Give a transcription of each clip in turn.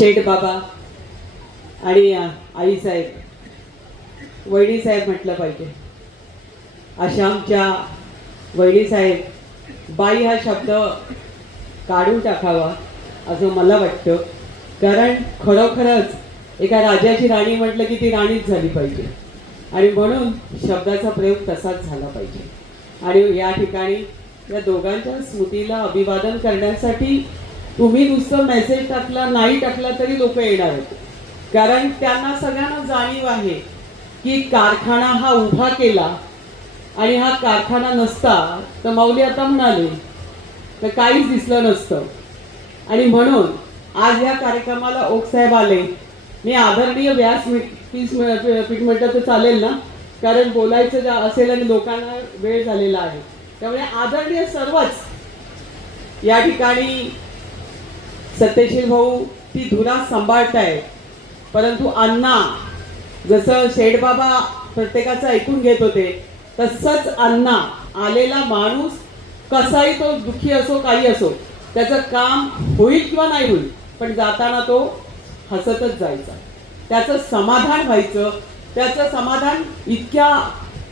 शेठ बाबा आणि आईसाहेब साहेब म्हटलं पाहिजे अशा आमच्या वहिनीसाहेब बाई हा शब्द काढून टाकावा असं मला वाटतं कारण खरोखरच एका राजाची राणी म्हटलं की ती राणीच झाली पाहिजे आणि म्हणून शब्दाचा प्रयोग तसाच झाला पाहिजे आणि या ठिकाणी या दोघांच्या स्मृतीला अभिवादन करण्यासाठी तुम्ही नुसतं मेसेज टाकला नाही टाकला तरी लोक येणार होते कारण त्यांना सगळ्यांना जाणीव आहे की कारखाना हा उभा केला आणि हा कारखाना नसता तर माऊली आता म्हणाले तर काहीच दिसलं नसतं आणि म्हणून आज या कार्यक्रमाला ओक साहेब आले मी आदरणीय व्यास पीठ म्हटलं तर चालेल ना कारण बोलायचं असेल आणि लोकांना वेळ झालेला आहे त्यामुळे आदरणीय सर्वच या ठिकाणी सत्यशील भाऊ ती धुरा सांभाळताय परंतु अण्णा जसं शेडबाबा प्रत्येकाचं ऐकून घेत होते तसंच अण्णा आलेला माणूस कसाही तो दुःखी असो काही असो त्याचं काम होईल किंवा नाही होईल पण जाताना तो हसतच जायचा त्याचं समाधान व्हायचं त्याचं समाधान इतक्या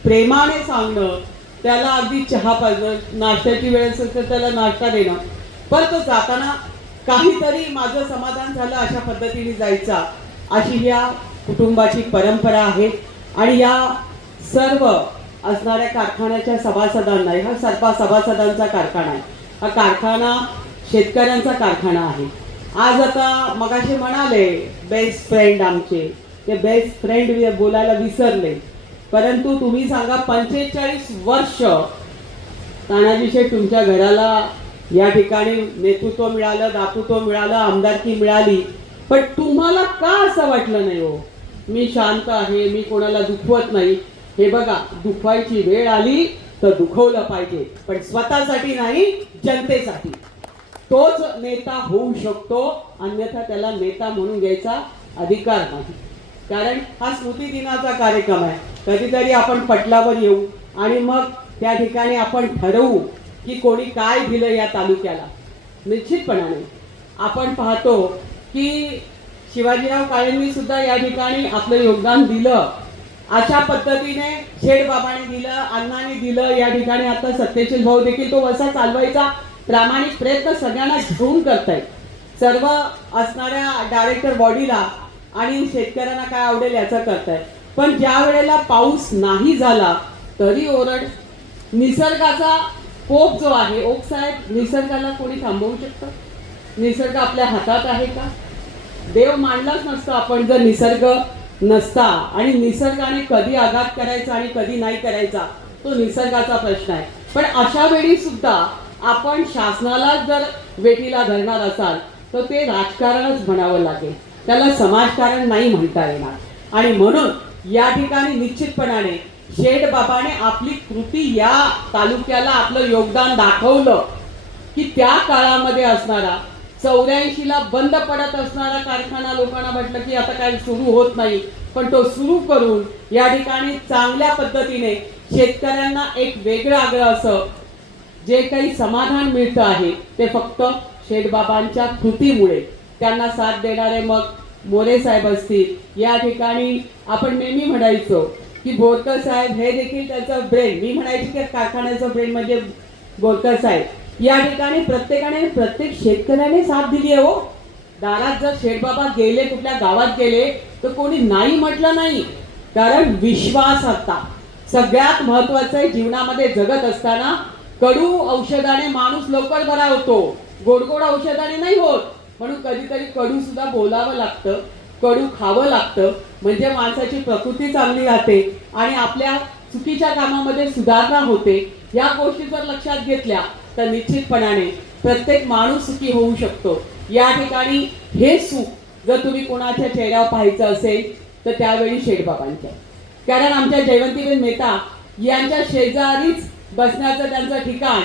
प्रेमाने सांगणं त्याला अगदी चहा पाहिजे नाश्त्याची वेळ असेल तर त्याला नाश्ता देणं पण तो जाताना काहीतरी माझं समाधान झालं अशा पद्धतीने जायचा अशी या कुटुंबाची परंपरा आहे आणि या सर्व असणाऱ्या कारखान्याच्या सभासदांना हा सर्व सभासदांचा कारखाना आहे हा कारखाना शेतकऱ्यांचा कारखाना आहे आज आता मगाशी म्हणाले बेस्ट फ्रेंड आमचे ते बेस्ट फ्रेंड बोलायला विसरले परंतु तुम्ही सांगा पंचेचाळीस वर्ष तानाजी तुमच्या घराला या ठिकाणी नेतृत्व मिळालं दातृत्व मिळालं आमदारकी मिळाली पण तुम्हाला का असं वाटलं नाही हो मी शांत आहे मी कोणाला दुखवत नाही हे बघा दुखवायची वेळ आली तर दुखवलं पाहिजे पण स्वतःसाठी नाही जनतेसाठी तोच नेता होऊ शकतो अन्यथा त्याला नेता म्हणून घ्यायचा अधिकार नाही कारण हा स्मृती दिनाचा कार्यक्रम आहे कधीतरी आपण पटलावर येऊ आणि मग त्या ठिकाणी आपण ठरवू की कोणी काय दिलं या तालुक्याला निश्चितपणाने आपण पाहतो की शिवाजीराव काळेंनी सुद्धा या ठिकाणी आपलं योगदान दिलं अशा पद्धतीने बाबाने दिलं अण्णाने दिलं या ठिकाणी आता सत्यशील भाऊ देखील तो वसा चालवायचा प्रामाणिक प्रयत्न सगळ्यांना घेऊन करतायत सर्व असणाऱ्या डायरेक्टर बॉडीला आणि शेतकऱ्यांना काय आवडेल याचं करतायत पण ज्या वेळेला पाऊस नाही झाला तरी ओरड निसर्गाचा कोप जो आहे ओक साहेब निसर्गाला कोणी थांबवू शकतं निसर्ग आपल्या हातात आहे का देव मांडलाच नसतो आपण जर निसर्ग नसता आणि निसर्गाने कधी आघात करायचा आणि कधी नाही करायचा तो निसर्गाचा प्रश्न आहे पण अशा वेळी सुद्धा आपण शासनाला जर वेटीला धरणार असाल तर ते राजकारणच म्हणावं लागेल त्याला समाजकारण नाही म्हणता येणार आणि म्हणून या ठिकाणी निश्चितपणाने शेठ बाबाने आपली कृती या तालुक्याला आपलं योगदान दाखवलं की त्या काळामध्ये असणारा चौऱ्याऐंशीला बंद पडत असणारा कारखाना लोकांना म्हटलं की आता काही सुरू होत नाही पण तो सुरू करून या ठिकाणी चांगल्या पद्धतीने शेतकऱ्यांना एक वेगळं आगळं असं जे काही समाधान मिळतं आहे ते फक्त शेठबाबांच्या कृतीमुळे त्यांना साथ देणारे मग मोरे साहेब असतील या ठिकाणी आपण नेहमी म्हणायचो की बोरकर साहेब हे देखील त्याचं ब्रेन मी म्हणायची की कारखान्याचं ब्रेन म्हणजे बोरकर साहेब या ठिकाणी प्रत्येकाने प्रत्येक शेतकऱ्याने साथ दिली आहे हो दारात जर शेठबाबा गेले कुठल्या गावात गेले तर कोणी नाही म्हटलं नाही कारण विश्वास आता सगळ्यात महत्वाचं आहे जीवनामध्ये जगत असताना कडू औषधाने माणूस लवकर बरा होतो गोडगोड औषधाने नाही होत म्हणून कधीतरी कडू सुद्धा बोलावं लागतं कडू खावं लागतं म्हणजे माणसाची प्रकृती चांगली राहते आणि आपल्या चुकीच्या कामामध्ये सुधारणा होते या गोष्टी जर लक्षात घेतल्या तर निश्चितपणाने प्रत्येक माणूस सुखी होऊ शकतो या ठिकाणी हे सुख जर तुम्ही कोणाच्या चेहऱ्यावर पाहायचं असेल तर त्यावेळी शेठबाबांच्या कारण आमच्या जयवंतीबेन मेहता यांच्या शेजारीच बसण्याचं त्यांचं ठिकाण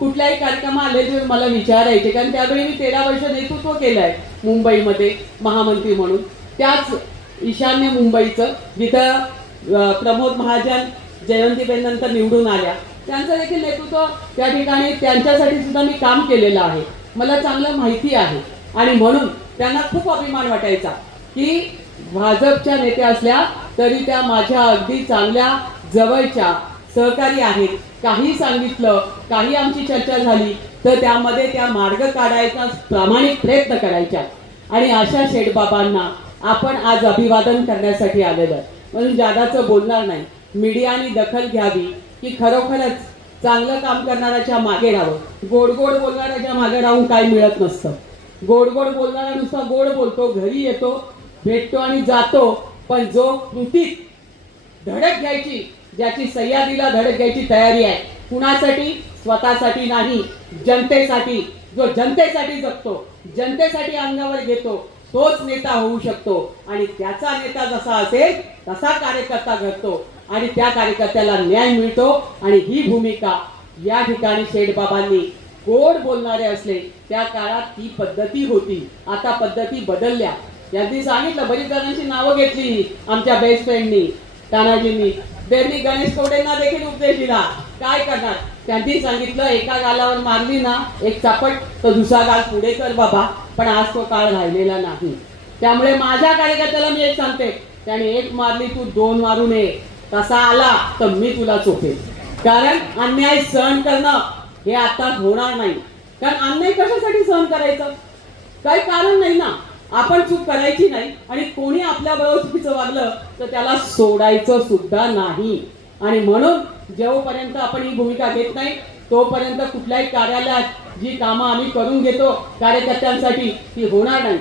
कुठल्याही कार्यक्रमात आले तर मला विचारायचे कारण त्यावेळी मी तेरा वर्ष नेतृत्व केलं आहे मुंबईमध्ये महामंत्री म्हणून त्याच ईशान्य मुंबईचं जिथं प्रमोद महाजन जयंतीबेन नंतर निवडून आल्या त्यांचं देखील नेतृत्व त्या ठिकाणी त्यांच्यासाठी सुद्धा मी काम केलेलं आहे मला चांगलं माहिती आहे आणि म्हणून त्यांना खूप अभिमान वाटायचा की भाजपच्या नेत्या असल्या तरी त्या माझ्या अगदी चांगल्या जवळच्या सहकारी आहेत काही सांगितलं काही आमची चर्चा झाली तर त्यामध्ये त्या मार्ग काढायचा प्रामाणिक प्रयत्न करायच्या आणि अशा शेठबाबांना आपण आज अभिवादन करण्यासाठी आलेलं आहे म्हणून जादाचं बोलणार नाही मीडियाने दखल घ्यावी की खरोखरच चांगलं काम करणाऱ्याच्या मागे राहावं गोड गोड बोलणाऱ्याच्या मागे राहून काय मिळत नसतं गोड गोड बोलणारा नुसता गोड बोलतो घरी येतो भेटतो आणि जातो पण जो कृतीत धडक घ्यायची ज्याची सह्यादीला धडक घ्यायची तयारी आहे कुणासाठी स्वतःसाठी नाही जनतेसाठी जो जनतेसाठी जगतो जनतेसाठी अंगावर घेतो तोच नेता होऊ शकतो आणि त्याचा नेता जसा असेल तसा कार्यकर्ता घडतो आणि त्या कार्यकर्त्याला न्याय मिळतो आणि ही भूमिका या ठिकाणी शेठबाबांनी गोड बोलणारे असले त्या काळात ती पद्धती होती आता पद्धती बदलल्या यांनी सांगितलं बरीच जणांची नावं घेतली आमच्या बेस्ट फ्रेंडनी तानाजींनी त्यांनी गणेश कोडेंना देखील उपदेश दिला काय करणार त्यांनी सांगितलं एका गालावर मारली ना एक चापट तर दुसरा गाल पुढे कर बाबा पण आज तो काळ राहिलेला नाही त्यामुळे माझ्या कार्यकर्त्याला मी एक सांगते त्याने एक मारली तू दोन मारू नये तसा आला तर मी तुला चोखेल कारण अन्याय सहन करणं हे आता होणार नाही कारण अन्याय कशासाठी सहन करायचं काही कारण नाही ना आपण चूक करायची नाही आणि कोणी बरोबर चुकीचं वागलं तर त्याला सोडायचं सुद्धा नाही आणि म्हणून जेव्हापर्यंत आपण ही भूमिका घेत नाही तोपर्यंत कुठल्याही कार्यालयात जी कामं आम्ही करून घेतो कार्यकर्त्यांसाठी ती होणार नाही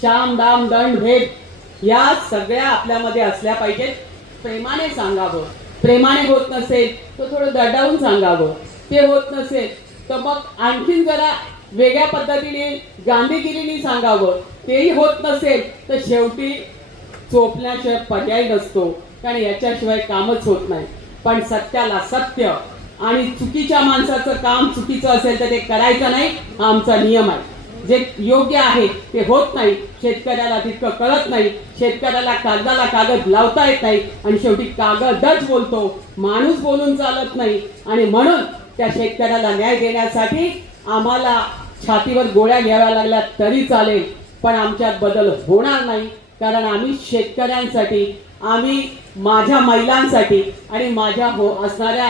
श्याम दाम दंड भेद या सगळ्या आपल्यामध्ये असल्या पाहिजेत प्रेमाने सांगावं प्रेमाने होत नसेल तर थोडं दडावून सांगावं ते होत नसेल तर मग आणखीन जरा वेगळ्या पद्धतीने गांधीगिरीने सांगावं तेही होत नसेल तर शेवटी चोपण्याचा पर्याय नसतो कारण याच्याशिवाय कामच होत नाही पण सत्याला सत्य आणि चुकीच्या माणसाचं काम चुकीचं असेल तर ते करायचं नाही हा आमचा नियम आहे जे योग्य आहे ते होत नाही शेतकऱ्याला तितकं कळत नाही शेतकऱ्याला कागदाला कागद लावता येत नाही आणि शेवटी कागदच बोलतो माणूस बोलून चालत नाही आणि म्हणून त्या शेतकऱ्याला न्याय देण्यासाठी आम्हाला छातीवर गोळ्या घ्याव्या लागल्या तरी चालेल पण आमच्यात बदल होणार नाही कारण आम्ही शेतकऱ्यांसाठी आम्ही माझ्या महिलांसाठी आणि माझ्या हो असणाऱ्या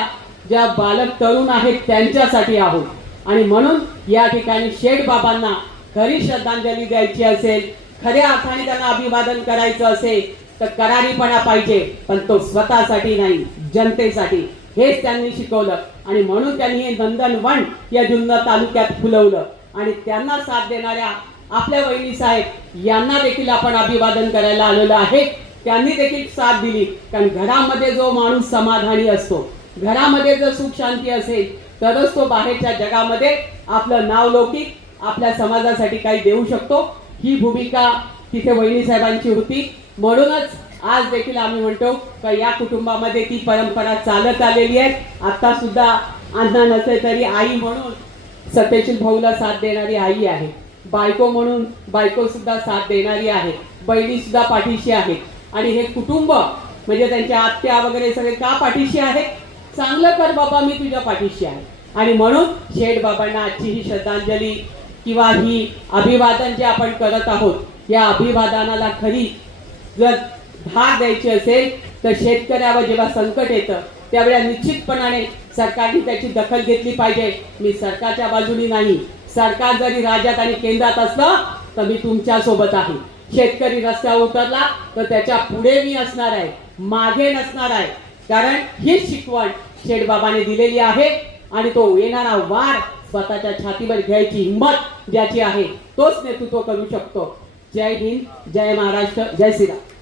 ज्या बालक तरुण आहेत त्यांच्यासाठी आहोत आणि म्हणून या ठिकाणी शेठ बाबांना खरी श्रद्धांजली द्यायची असेल खऱ्या अर्थाने त्यांना अभिवादन करायचं असेल तर करारीपणा पाहिजे पण तो स्वतःसाठी नाही जनतेसाठी हेच त्यांनी शिकवलं आणि म्हणून त्यांनी हे वन या जुन्नर तालुक्यात फुलवलं आणि त्यांना साथ देणाऱ्या आपल्या वहिनी साहेब यांना देखील आपण अभिवादन करायला आलेलं आहे त्यांनी देखील साथ दिली कारण घरामध्ये जो माणूस समाधानी असतो घरामध्ये जर सुख शांती असेल तरच तो बाहेरच्या जगामध्ये आपलं नावलौकिक आपल्या समाजासाठी काही देऊ शकतो ही भूमिका तिथे वहिनी साहेबांची होती म्हणूनच आज देखील आम्ही म्हणतो का या कुटुंबामध्ये ती परंपरा चालत आलेली आहे आता सुद्धा अण्णा नसेल तरी आई म्हणून सत्यशील भाऊला साथ देणारी आई आहे बायको म्हणून बायको सुद्धा साथ देणारी आहे बहिणी सुद्धा पाठीशी आहे आणि हे कुटुंब म्हणजे त्यांच्या आत्या वगैरे सगळे का पाठीशी आहेत चांगलं कर बाबा मी तुझ्या पाठीशी आहे आणि म्हणून शेठ बाबांना आजची ही श्रद्धांजली किंवा ही अभिवादन जे आपण करत आहोत या अभिवादनाला खरी जर धाक द्यायची असेल तर शेतकऱ्यावर जेव्हा संकट येतं त्यावेळेला निश्चितपणाने सरकारने त्याची दखल घेतली पाहिजे मी सरकारच्या बाजूनी नाही सरकार जरी राज्यात आणि केंद्रात असलं तर मी तुमच्यासोबत आहे शेतकरी रस्त्यावर उतरला तर त्याच्या पुढे मी असणार आहे मागे नसणार आहे कारण ही शिकवण शेठबाबाने दिलेली आहे आणि तो येणारा वार स्वतःच्या छातीवर घ्यायची हिंमत ज्याची आहे तोच नेतृत्व करू शकतो जय हिंद जय महाराष्ट्र जय श्रीराम